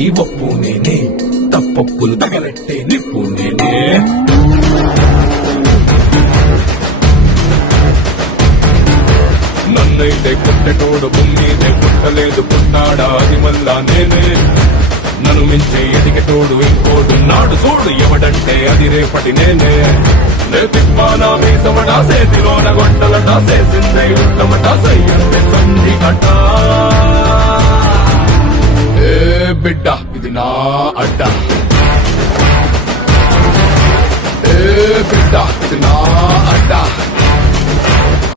అందరికీ ఒప్పు నేనే, తప్పప్పులు తగలెట్టే నిప్పు నేనే. నన్నైతే కొట్టెటోడు భూమిదే పుట్టలేదు, పుట్టాడా అది మళ్ళా నేనే. నన్ను మించే ఎదిగేటోడు ఇంకోడు నాడు చూడు, ఎవడంటే అది రేపటి నేనే. నే తిప్పానా మీసమటా, సేతిలోన గొట్టలటా, చేసిందే ఉత్తమట, సయ్యంటే సంధి కట. ఏ బిడ్డ ఇది నా అడ్డ, ఏ బిడ్డ ఇది నా